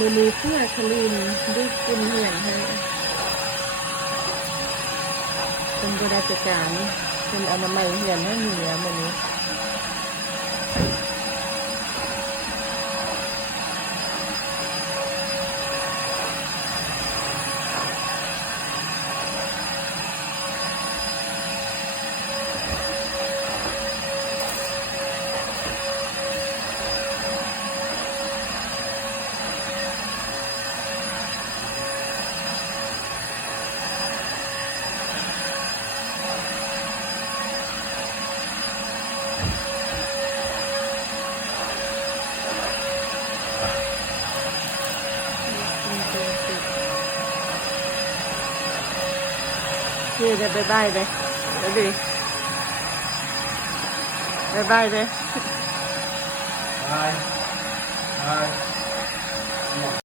มือนี้เพื่อคลืนได้กินเหี่ยนให้เป็นบริการเป็นอนามัยเหี่ยนให้เหนียวมือนี้นี่จะบายบายเลยเดี๋ยวดิบายบายเลย Bye. Bye.